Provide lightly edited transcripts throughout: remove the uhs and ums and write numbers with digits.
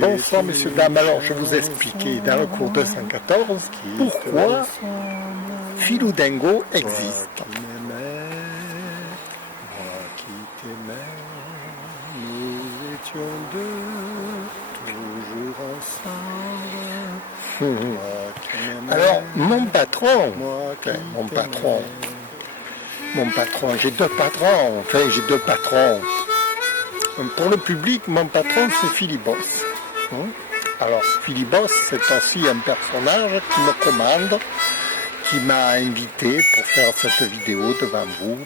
Bonsoir messieurs, dames, alors je vous ai expliqué dans le cours 214 pourquoi Philou Dingo existe. Moi qui t'aimais, nous étions deux, toujours ensemble. Toi qui m'aimais, Alors mon patron, moi qui mon patron, j'ai deux patrons, Pour le public, mon patron c'est Philibos. Alors Philibos c'est aussi un personnage qui me commande, qui m'a invité pour faire cette vidéo devant vous.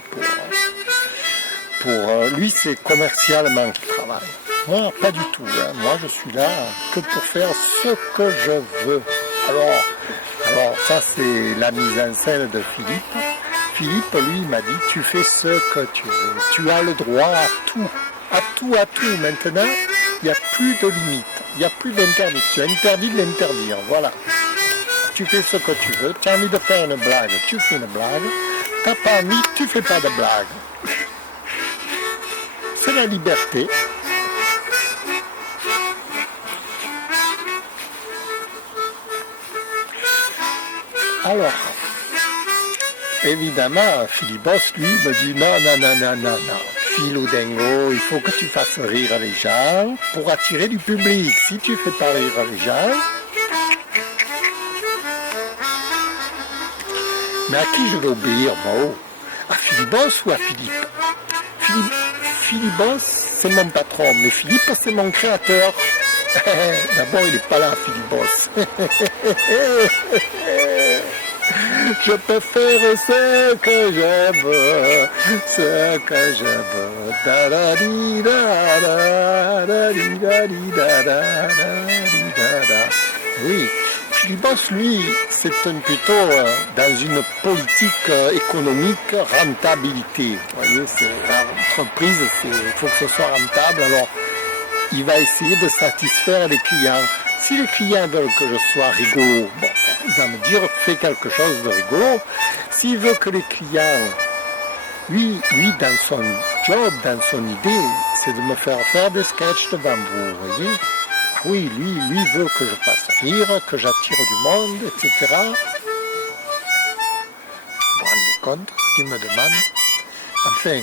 Pour lui c'est commercialement qu'il travaille. Moi pas du tout, hein. Moi je suis là que pour faire ce que je veux. Alors ça c'est la mise en scène de Philippe. Philippe, lui, il m'a dit, tu fais ce que tu veux. Tu as le droit à tout. À tout. Maintenant, il n'y a plus de limite. Il n'y a plus d'interdiction. Interdit de l'interdire. Voilà. Tu fais ce que tu veux. Tu as envie de faire une blague, tu fais une blague. Tu n'as pas envie, tu fais pas de blague. C'est la liberté. Alors, évidemment, Philibos, lui, me dit non. Philou Dingo, il faut que tu fasses rire les gens pour attirer du public. Si tu fais pas rire les gens, mais à qui je vais obéir, moi? À Philibos ou à Philippe? Philibos, c'est mon patron, mais Philippe, c'est mon créateur. D'abord, il n'est pas là, Philibos. Je peux faire ce que je veux, Oui, Philibos, lui, c'est plutôt dans une politique économique rentabilité. Vous voyez, l'entreprise, il faut que ce soit rentable, alors il va essayer de satisfaire les clients. Si les clients veulent que je sois rigolo, bon, il va me dire fais quelque chose de rigolo. S'il veut que les clients, lui dans son job, dans son idée, c'est de me faire des sketchs devant vous, voyez. Ah oui, lui veut que je fasse rire, que j'attire du monde, etc. Vous vous rendez compte qu'il me demande? Enfin,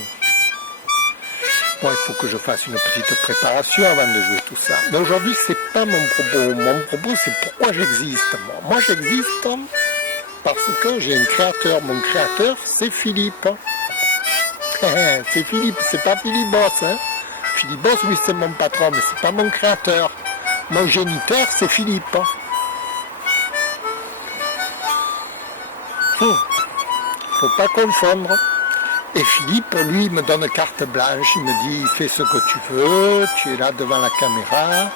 bon, il faut que je fasse une petite préparation avant de jouer tout ça. Mais aujourd'hui, c'est pas mon propos. Mon propos, c'est pourquoi j'existe. Moi, j'existe parce que j'ai un créateur. Mon créateur, c'est Philippe. C'est Philippe, c'est pas Philibos. Hein. Philibos, lui, c'est mon patron, mais c'est pas mon créateur. Mon géniteur, c'est Philippe. Faut pas confondre. Et Philippe, lui, me donne carte blanche, il me dit, fais ce que tu veux, tu es là devant la caméra.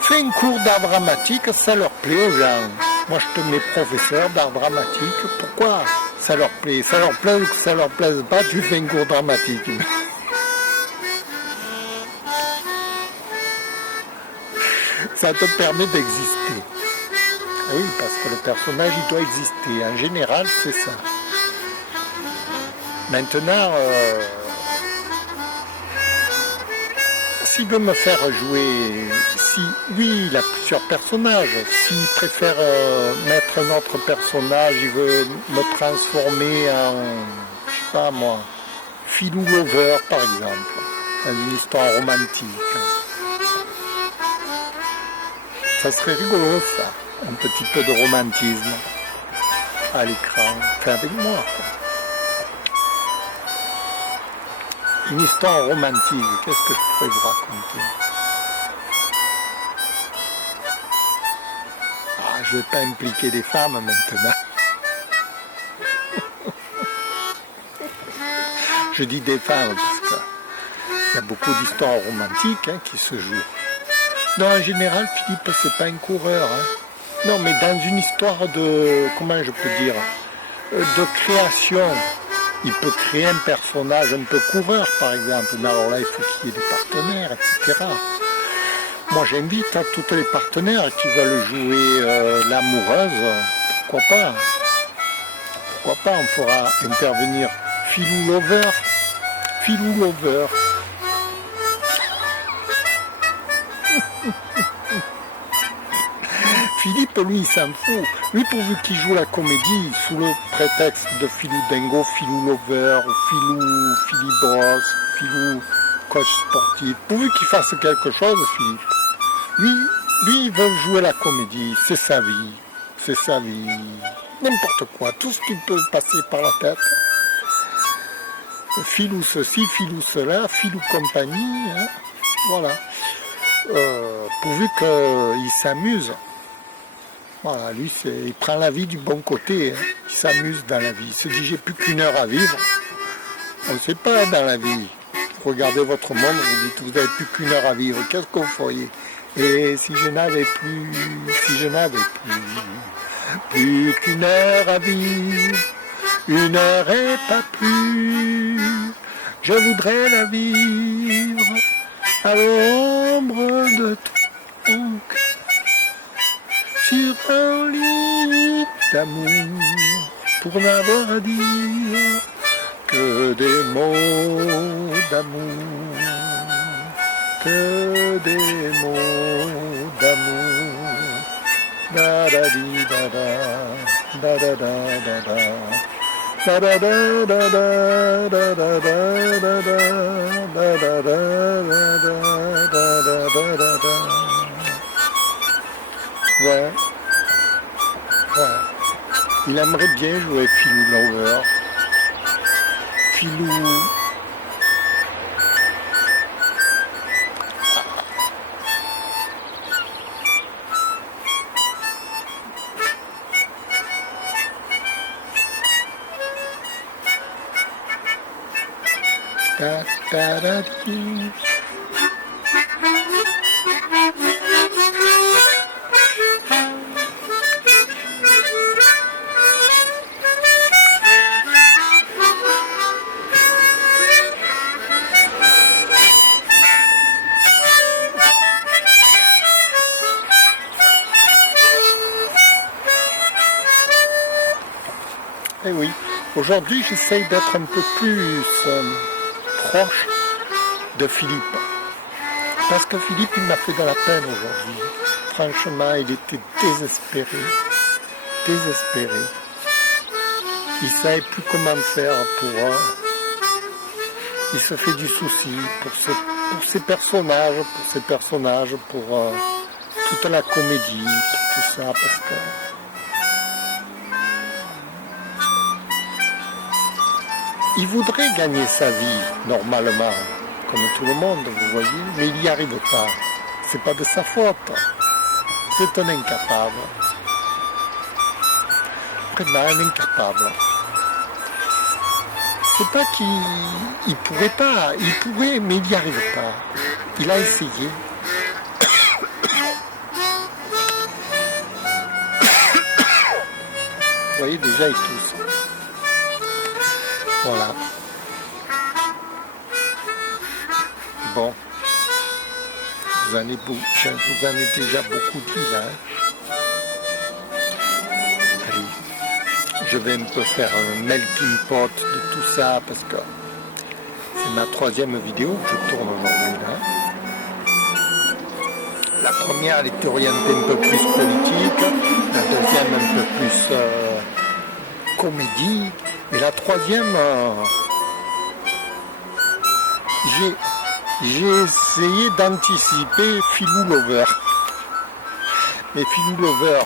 Fais un cours d'art dramatique, ça leur plaît aux gens. Moi, je te mets professeur d'art dramatique, pourquoi ça leur plaît? Ça leur plaise ou que ça leur plaise pas, tu fais un cours dramatique. Ça te permet d'exister. Oui, parce que le personnage, il doit exister. En général, c'est ça. Maintenant, s'il veut me faire jouer, si lui il a plusieurs personnages, s'il préfère mettre un autre personnage, il veut me transformer en, je sais pas moi, Philou Lover par exemple, dans une histoire romantique. Ça serait rigolo ça, un petit peu de romantisme à l'écran, enfin avec moi quoi. Une histoire romantique, qu'est-ce que je pourrais vous raconter? Je ne vais pas impliquer des femmes maintenant. Je dis des femmes parce qu'il y a beaucoup d'histoires romantiques qui se jouent. Non, en général, Philippe, c'est pas un coureur. Non, mais dans une histoire de, comment je peux dire, de création. Il peut créer un personnage un peu coureur, par exemple, mais alors là, il faut qu'il y ait des partenaires, etc. Moi, j'invite tous les partenaires qui veulent jouer l'amoureuse, pourquoi pas? Pourquoi pas, on fera intervenir Philou Lover. Philippe, lui, il s'en fout. Lui, pourvu qu'il joue la comédie sous le prétexte de Philou Dingo, Philou Lover, Philou Philibros, Philou coach sportif, pourvu qu'il fasse quelque chose, Philippe. Lui, il veut jouer la comédie, c'est sa vie. C'est sa vie. N'importe quoi, tout ce qui peut passer par la tête. Philou ceci, Philou cela, Philou compagnie, hein. Voilà. Pourvu qu'il s'amuse. Voilà, lui, il prend la vie du bon côté, hein. Il s'amuse dans la vie. Il se dit, j'ai plus qu'une heure à vivre. On ne sait pas dans la vie. Vous regardez votre monde, vous dites, vous n'avez plus qu'une heure à vivre. Qu'est-ce que vous feriez? Et si je n'avais plus qu'une heure à vivre, une heure et pas plus, je voudrais la vivre à l'ombre de ton cœur, sur un lit d'amour, pour n'avoir à dire que des mots d'amour, que des mots d'amour. Da da di da da da da da da da da da da da da da da da da da da da. Ouais, ouais. Il aimerait bien jouer Philou Lover. Philou. Da, da, da, di. Eh oui, aujourd'hui j'essaye d'être un peu plus proche de Philippe. Parce que Philippe, il m'a fait de la peine aujourd'hui. Franchement, il était désespéré. Désespéré. Il ne savait plus comment faire pour... il se fait du souci pour ses personnages, pour toute la comédie, pour tout ça, parce que... Il voudrait gagner sa vie, normalement, comme tout le monde, vous voyez, mais il n'y arrive pas. C'est pas de sa faute. C'est un incapable. Vraiment un incapable. C'est pas qu'il pourrait pas, il pourrait, mais il n'y arrive pas. Il a essayé. Vous voyez, déjà, il tousse. Voilà. Bon. Je vous en ai déjà beaucoup dit là. Allez. Je vais un peu faire un melting pot de tout ça parce que c'est ma troisième vidéo que je tourne aujourd'hui là. La première elle était orientée un peu plus politique, la deuxième un peu plus comédie. Et la troisième, j'ai essayé d'anticiper Philou Lover. Mais Philou Lover,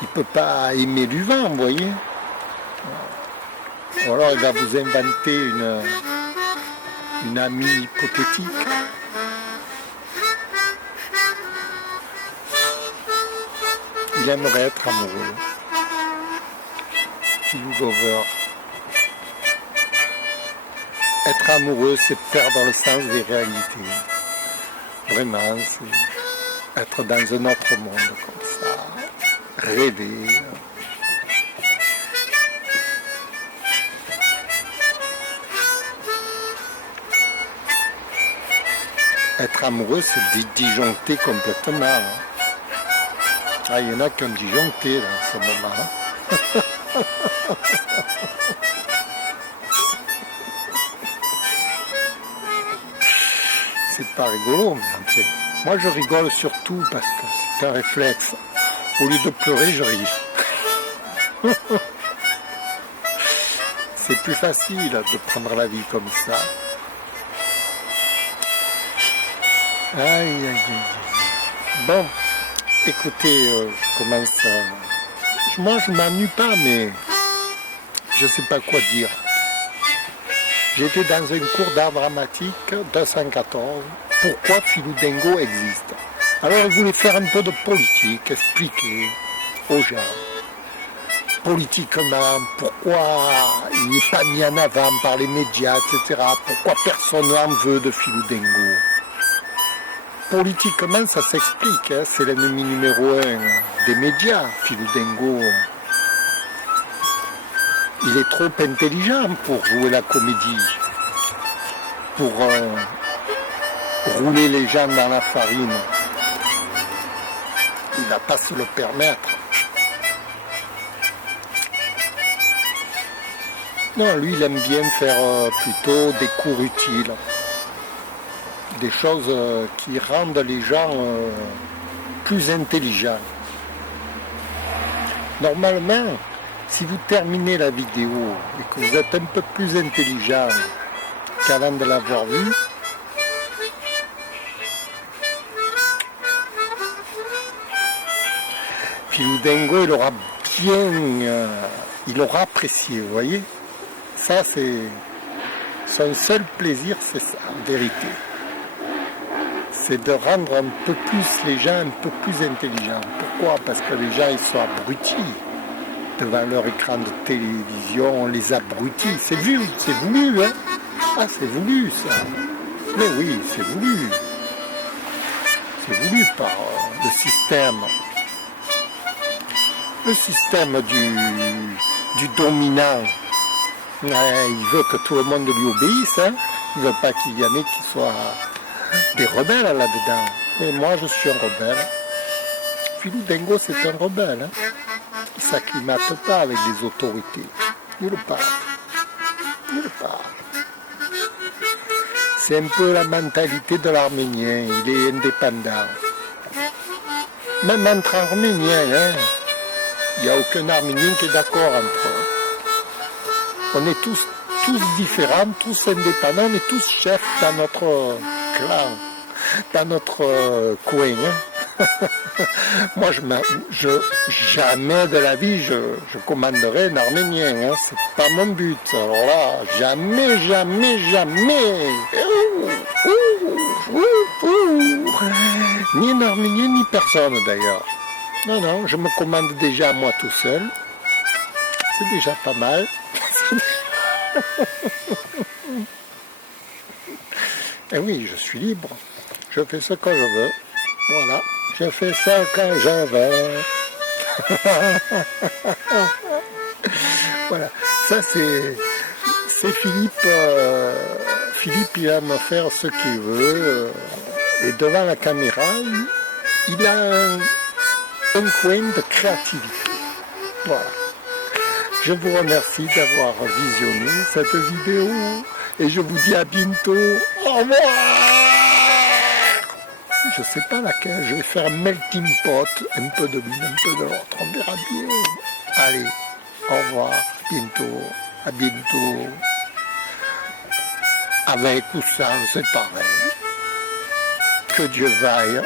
il ne peut pas aimer du vent, vous voyez. Ou alors il va vous inventer une amie hypothétique. Il aimerait être amoureux. Philou Lover. Être amoureux, c'est perdre le sens des réalités. Vraiment, c'est être dans un autre monde comme ça. Rêver. Être amoureux, c'est disjoncter complètement. Ah, il y en a qui ont disjoncté là, en ce moment. C'est pas rigolo, mais en fait. Moi je rigole surtout parce que c'est un réflexe. Au lieu de pleurer, je ris. C'est plus facile de prendre la vie comme ça. Aïe, aïe, aïe. Bon, écoutez, je commence à... Moi, je m'ennuie pas, mais je sais pas quoi dire. J'étais dans un cours d'art dramatique, 214. Pourquoi Philou-Dingo existe? Alors, je voulais faire un peu de politique, expliquer aux gens. Politiquement, pourquoi il n'est pas mis en avant par les médias, etc. Pourquoi personne n'en veut de Philou-Dingo? Politiquement, ça s'explique, hein, c'est l'ennemi numéro 1 des médias, Philou-Dingo. Il est trop intelligent pour jouer la comédie, pour rouler les gens dans la farine. Il ne va pas se le permettre. Non, lui, il aime bien faire plutôt des cours utiles. Des choses qui rendent les gens plus intelligents. Normalement, si vous terminez la vidéo et que vous êtes un peu plus intelligent qu'avant de l'avoir vue, Philou-Dingo, il aura apprécié, vous voyez. Ça, c'est son seul plaisir, c'est ça, en vérité. C'est de rendre un peu plus les gens un peu plus intelligents. Pourquoi? Parce que les gens, ils sont abrutis devant leur écran de télévision, on les abrutit. C'est voulu, hein? Ah, c'est voulu, ça. Mais oui, c'est voulu. C'est voulu par le système. Le système du dominant. Il veut que tout le monde lui obéisse, hein? Il ne veut pas qu'il y en ait qui soient des rebelles là-dedans. Et moi, je suis un rebelle. Philou-Dingo, c'est un rebelle. Hein? Il ne s'acclimate pas avec les autorités. Nulle part. Nulle part. C'est un peu la mentalité de l'Arménien. Il est indépendant. Même entre Arméniens, hein? Il n'y a aucun Arménien qui est d'accord entre eux. On est tous différents, tous indépendants, on est tous chefs dans notre clan, dans notre coin. Hein. Moi, jamais de la vie, je commanderai un Arménien. Hein. C'est pas mon but. Alors là, jamais. Ni un Arménien, ni personne d'ailleurs. Non, je me commande déjà moi tout seul. C'est déjà pas mal. Et oui, je suis libre. Je fais ce que je veux. Voilà. Je fais ça quand je veux. Voilà. Ça, c'est Philippe. Philippe, il aime faire ce qu'il veut. Et devant la caméra, il a un coin de créativité. Voilà. Je vous remercie d'avoir visionné cette vidéo et je vous dis à bientôt. Au revoir. Je ne sais pas laquelle, je vais faire un melting pot, un peu de l'une, un peu de l'autre, on verra bien. Allez, au revoir, à bientôt. Avec ou sans, c'est pareil. Que Dieu vaille.